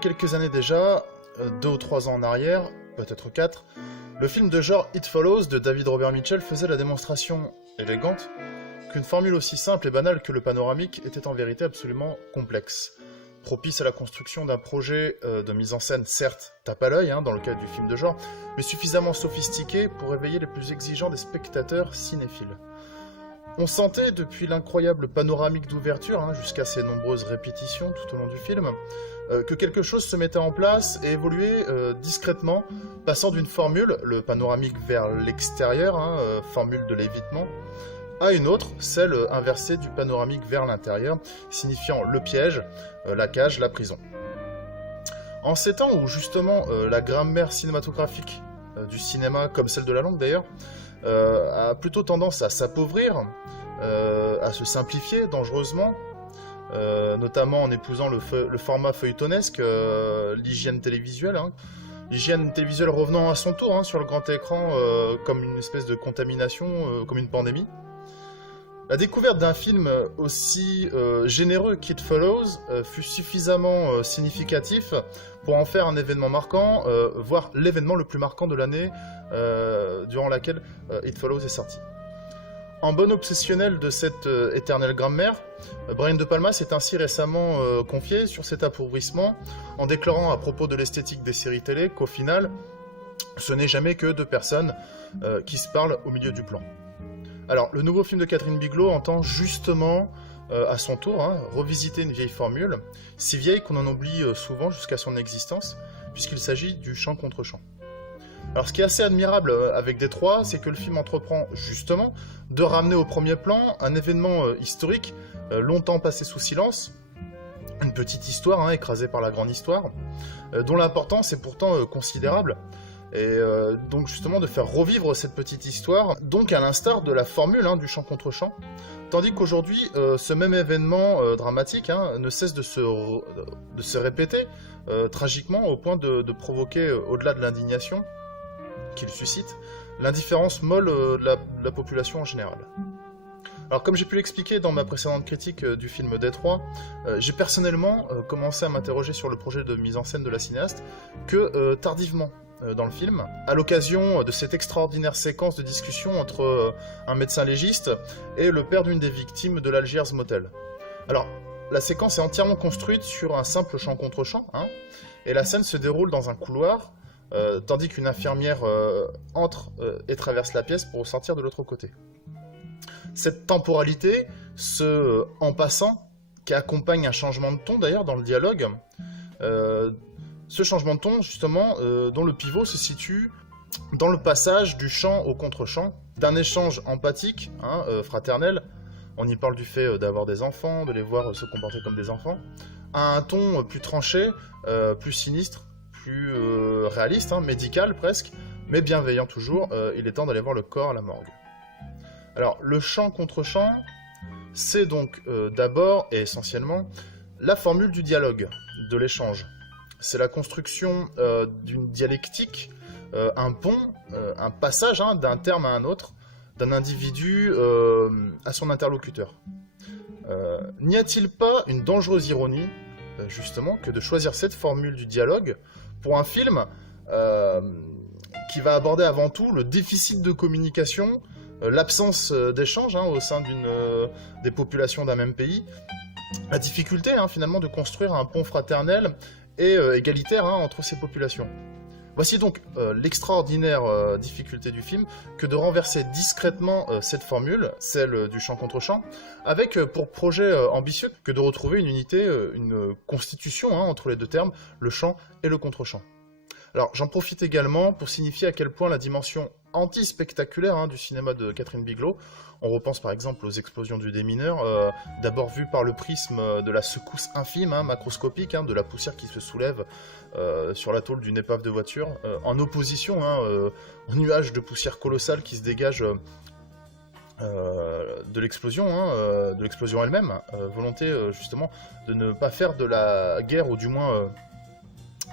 quelques années déjà, 2 ou 3 ans en arrière, peut-être 4, le film de genre It Follows de David Robert Mitchell faisait la démonstration élégante qu'une formule aussi simple et banale que le panoramique était en vérité absolument complexe. Propice à la construction d'un projet de mise en scène, certes tape à l'œil dans le cadre du film de genre, mais suffisamment sophistiqué pour éveiller les plus exigeants des spectateurs cinéphiles. On sentait, depuis l'incroyable panoramique d'ouverture, jusqu'à ses nombreuses répétitions tout au long du film, que quelque chose se mettait en place et évoluait discrètement, passant d'une formule, le panoramique vers l'extérieur, formule de l'évitement, à une autre, celle inversée du panoramique vers l'intérieur, signifiant le piège, la cage, la prison. En ces temps où justement la grammaire cinématographique du cinéma, comme celle de la langue d'ailleurs, a plutôt tendance à s'appauvrir, à se simplifier dangereusement, notamment en épousant le format feuilletonesque, l'hygiène télévisuelle, l'hygiène télévisuelle revenant à son tour sur le grand écran comme une espèce de contamination, comme une pandémie. La découverte d'un film aussi généreux qu'It Follows fut suffisamment significatif pour en faire un événement marquant, voire l'événement le plus marquant de l'année durant laquelle It Follows est sorti. En bon obsessionnel de cette éternelle grammaire, Brian De Palma s'est ainsi récemment confié sur cet appauvrissement en déclarant à propos de l'esthétique des séries télé qu'au final, ce n'est jamais que deux personnes qui se parlent au milieu du plan. Alors, le nouveau film de Catherine Bigelow entend justement, à son tour, revisiter une vieille formule, si vieille qu'on en oublie souvent jusqu'à son existence, puisqu'il s'agit du chant contre chant. Alors, ce qui est assez admirable avec Détroit, c'est que le film entreprend justement de ramener au premier plan un événement historique longtemps passé sous silence, une petite histoire écrasée par la grande histoire, dont l'importance est pourtant considérable. Et donc justement de faire revivre cette petite histoire, donc à l'instar de la formule du chant contre chant, tandis qu'aujourd'hui ce même événement dramatique ne cesse de se répéter tragiquement au point de provoquer, au-delà de l'indignation qu'il suscite, l'indifférence molle de la population en général. Alors comme j'ai pu l'expliquer dans ma précédente critique du film Détroit, j'ai personnellement commencé à m'interroger sur le projet de mise en scène de la cinéaste que tardivement dans le film, à l'occasion de cette extraordinaire séquence de discussion entre un médecin légiste et le père d'une des victimes de l'Algiers Motel. Alors, la séquence est entièrement construite sur un simple chant contre chant, et la scène se déroule dans un couloir, tandis qu'une infirmière entre et traverse la pièce pour sortir de l'autre côté. Cette temporalité, ce en passant, qui accompagne un changement de ton d'ailleurs dans le dialogue, ce changement de ton, justement, dont le pivot se situe dans le passage du chant au contre-chant, d'un échange empathique, fraternel, on y parle du fait d'avoir des enfants, de les voir se comporter comme des enfants, à un ton plus tranché, plus sinistre, plus réaliste, médical presque, mais bienveillant toujours, il est temps d'aller voir le corps à la morgue. Alors, le chant contre chant, c'est donc d'abord et essentiellement la formule du dialogue, de l'échange. C'est la construction d'une dialectique, un pont, un passage d'un terme à un autre, d'un individu à son interlocuteur. N'y a-t-il pas une dangereuse ironie, justement, que de choisir cette formule du dialogue pour un film qui va aborder avant tout le déficit de communication, l'absence d'échange au sein des populations d'un même pays, la difficulté finalement de construire un pont fraternel et égalitaire entre ces populations. Voici donc l'extraordinaire difficulté du film que de renverser discrètement cette formule, celle du chant contre chant, avec pour projet ambitieux que de retrouver une unité, une constitution entre les deux termes, le chant et le contre-chant. Alors j'en profite également pour signifier à quel point la dimension anti-spectaculaire du cinéma de Catherine Bigelow, on repense par exemple aux explosions du démineur, d'abord vues par le prisme de la secousse infime, macroscopique, de la poussière qui se soulève sur la tôle d'une épave de voiture, en opposition au nuage de poussière colossale qui se dégage de l'explosion elle-même, volonté justement de ne pas faire de la guerre, ou du moins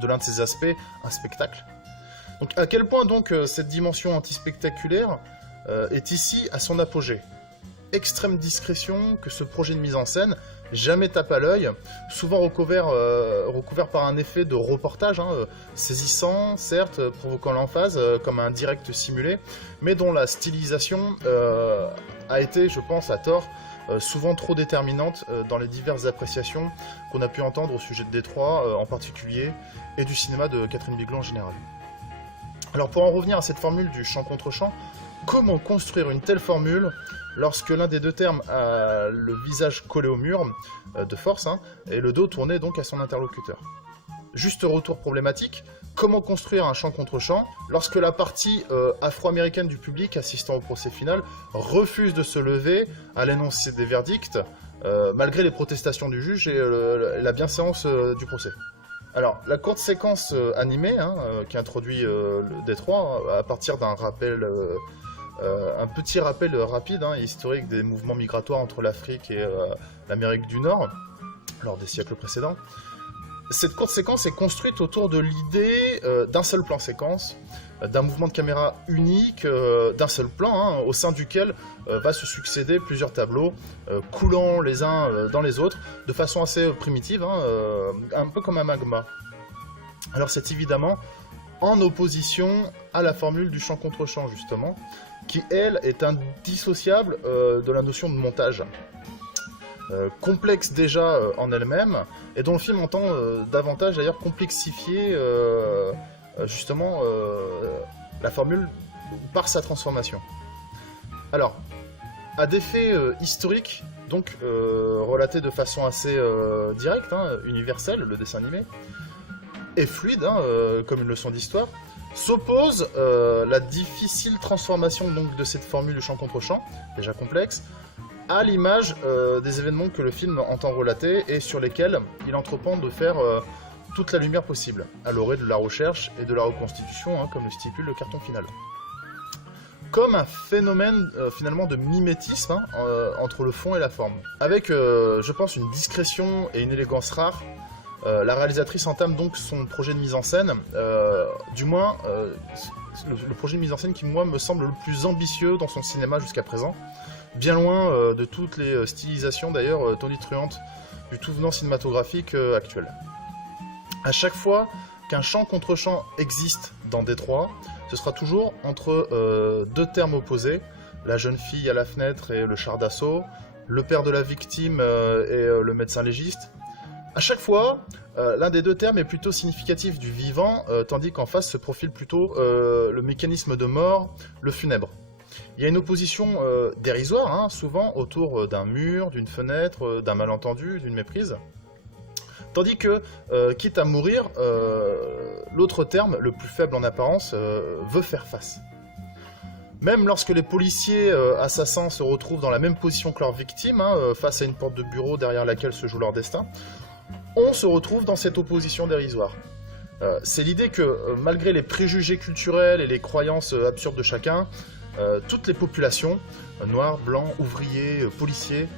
de l'un de ses aspects, un spectacle. Donc à quel point donc cette dimension antispectaculaire est ici à son apogée. extrême discrétion que ce projet de mise en scène, jamais tape à l'œil, souvent recouvert par un effet de reportage, saisissant, certes, provoquant l'emphase, comme un direct simulé, mais dont la stylisation a été, je pense, à tort, souvent trop déterminante dans les diverses appréciations qu'on a pu entendre au sujet de Détroit en particulier, et du cinéma de Catherine Bigelow en général. Alors pour en revenir à cette formule du champ contre champ, comment construire une telle formule lorsque l'un des deux termes a le visage collé au mur, de force, et le dos tourné donc à son interlocuteur? Juste retour problématique, comment construire un champ contre champ lorsque la partie afro-américaine du public assistant au procès final refuse de se lever à l'énoncé des verdicts, malgré les protestations du juge et la bienséance du procès? Alors, la courte séquence animée, qui introduit le Détroit, à partir d'un rappel, un petit rappel rapide, historique des mouvements migratoires entre l'Afrique et l'Amérique du Nord, lors des siècles précédents. Cette courte séquence est construite autour de l'idée d'un seul plan séquence, d'un mouvement de caméra unique, d'un seul plan, au sein duquel va se succéder plusieurs tableaux, coulant les uns dans les autres, de façon assez primitive, un peu comme un magma. Alors c'est évidemment en opposition à la formule du champ contre champ, justement, qui, elle, est indissociable de la notion de montage. Complexe déjà en elle-même, et dont le film entend davantage d'ailleurs complexifier justement la formule par sa transformation. Alors, à des faits historiques, donc relatés de façon assez directe, universelle, le dessin animé, et fluide, comme une leçon d'histoire, s'oppose la difficile transformation donc, de cette formule de champ contre champ, déjà complexe, à l'image des événements que le film entend relater et sur lesquels il entreprend de faire toute la lumière possible, à l'orée de la recherche et de la reconstitution, comme le stipule le carton final. Comme un phénomène finalement de mimétisme entre le fond et la forme. Avec, je pense, une discrétion et une élégance rares, la réalisatrice entame donc son projet de mise en scène, du moins le projet de mise en scène qui, moi, me semble le plus ambitieux dans son cinéma jusqu'à présent, bien loin de toutes les stylisations d'ailleurs tonitruantes du tout venant cinématographique actuel. À chaque fois qu'un champ contre champ existe dans Détroit, ce sera toujours entre deux termes opposés, la jeune fille à la fenêtre et le char d'assaut, le père de la victime et le médecin légiste. À chaque fois, l'un des deux termes est plutôt significatif du vivant, tandis qu'en face se profile plutôt le mécanisme de mort, le funèbre. Il y a une opposition dérisoire, souvent autour d'un mur, d'une fenêtre, d'un malentendu, d'une méprise. Tandis que, quitte à mourir, l'autre terme, le plus faible en apparence, veut faire face. Même lorsque les policiers assassins se retrouvent dans la même position que leurs victimes, face à une porte de bureau derrière laquelle se joue leur destin, on se retrouve dans cette opposition dérisoire. C'est l'idée que, malgré les préjugés culturels et les croyances absurdes de chacun, toutes les populations, noirs, blancs, ouvriers, policiers,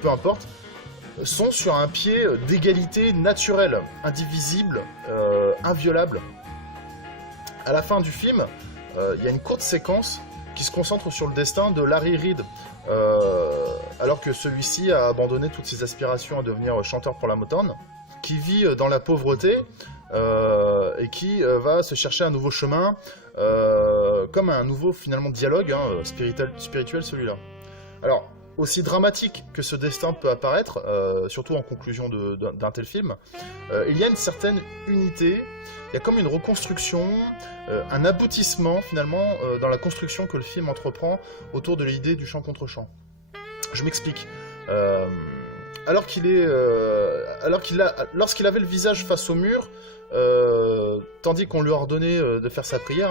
peu importe, sont sur un pied d'égalité naturelle, indivisible, inviolable. À la fin du film, il y a une courte séquence qui se concentre sur le destin de Larry Reed, alors que celui-ci a abandonné toutes ses aspirations à devenir chanteur pour la Motown, qui vit dans la pauvreté et qui va se chercher un nouveau chemin, comme un nouveau finalement dialogue spirituel celui-là. Alors, aussi dramatique que ce destin peut apparaître, surtout en conclusion d'un tel film, il y a une certaine unité, il y a comme une reconstruction, un aboutissement finalement dans la construction que le film entreprend autour de l'idée du champ contre champ. Je m'explique. Lorsqu'il avait le visage face au mur, tandis qu'on lui a ordonné de faire sa prière,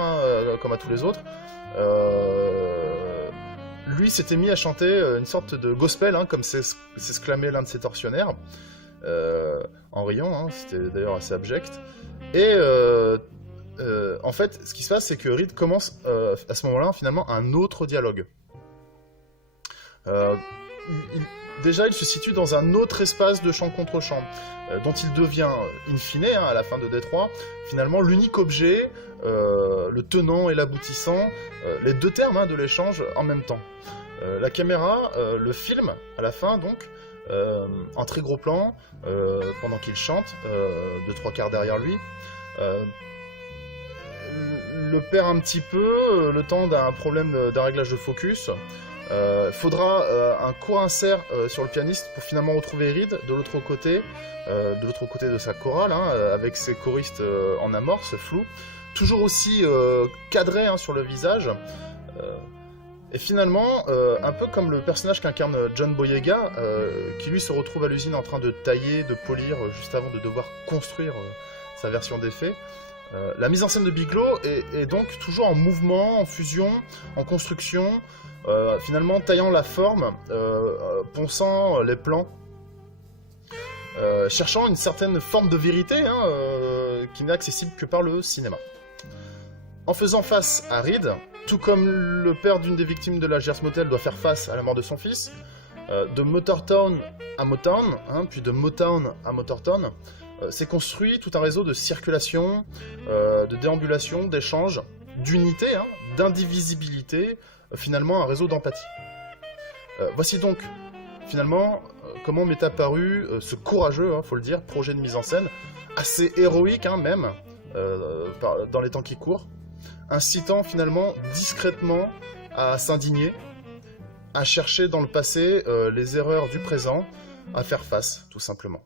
comme à tous les autres, lui s'était mis à chanter une sorte de gospel, comme s'exclamait l'un de ses tortionnaires, en riant, c'était d'ailleurs assez abject. Et en fait, ce qui se passe, c'est que Reed commence à ce moment-là, finalement, un autre dialogue. Déjà, il se situe dans un autre espace de champ contre champ, dont il devient, in fine, à la fin de Détroit, finalement l'unique objet, le tenant et l'aboutissant, les deux termes de l'échange en même temps. La caméra le filme à la fin, donc, en très gros plan, pendant qu'il chante, de 3/4 derrière lui. Le perd un petit peu, le temps d'un problème d'un réglage de focus. Faudra un court insert sur le pianiste pour finalement retrouver Reed de l'autre côté de sa chorale, hein, avec ses choristes en amorce, flou, toujours aussi cadré hein, sur le visage. Et finalement, un peu comme le personnage qu'incarne John Boyega, qui lui se retrouve à l'usine en train de tailler, de polir, juste avant de devoir construire sa version d'effet. La mise en scène de Bigelow est donc toujours en mouvement, en fusion, en construction, finalement taillant la forme, ponçant les plans, cherchant une certaine forme de vérité hein, qui n'est accessible que par le cinéma. En faisant face à Reed, tout comme le père d'une des victimes de la Gers Motel doit faire face à la mort de son fils, de Motortown à Motown, hein, puis de Motown à Motortown, s'est construit tout un réseau de circulation, de déambulation, d'échanges, d'unité, hein, d'indivisibilité, finalement un réseau d'empathie. Voici donc, finalement, comment m'est apparu ce courageux, hein, faut le dire, projet de mise en scène, assez héroïque hein, même, dans les temps qui courent, incitant finalement discrètement à s'indigner, à chercher dans le passé les erreurs du présent, à faire face, tout simplement.